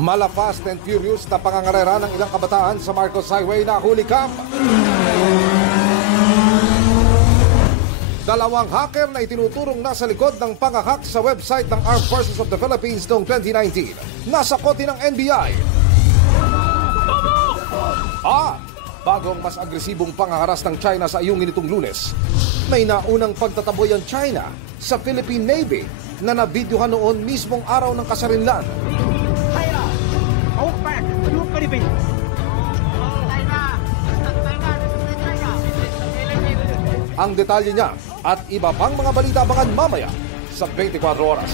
Mala Fast and Furious na pangangarera ng ilang kabataan sa Marcos Highway na huli camp. Dalawang hacker na itinuturong nasa likod ng pangahak sa website ng Armed Forces of the Philippines noong 2019. Nasa kote ng NBI. Bagong mas agresibong pangaharas ng China sa ayungin nitong Lunes. May naunang pagtataboy ang China sa Philippine Navy na nabidyohan noon mismong araw ng kasarinlan. Ang detalye niya at iba pang mga balita abangan mamaya sa 24 oras.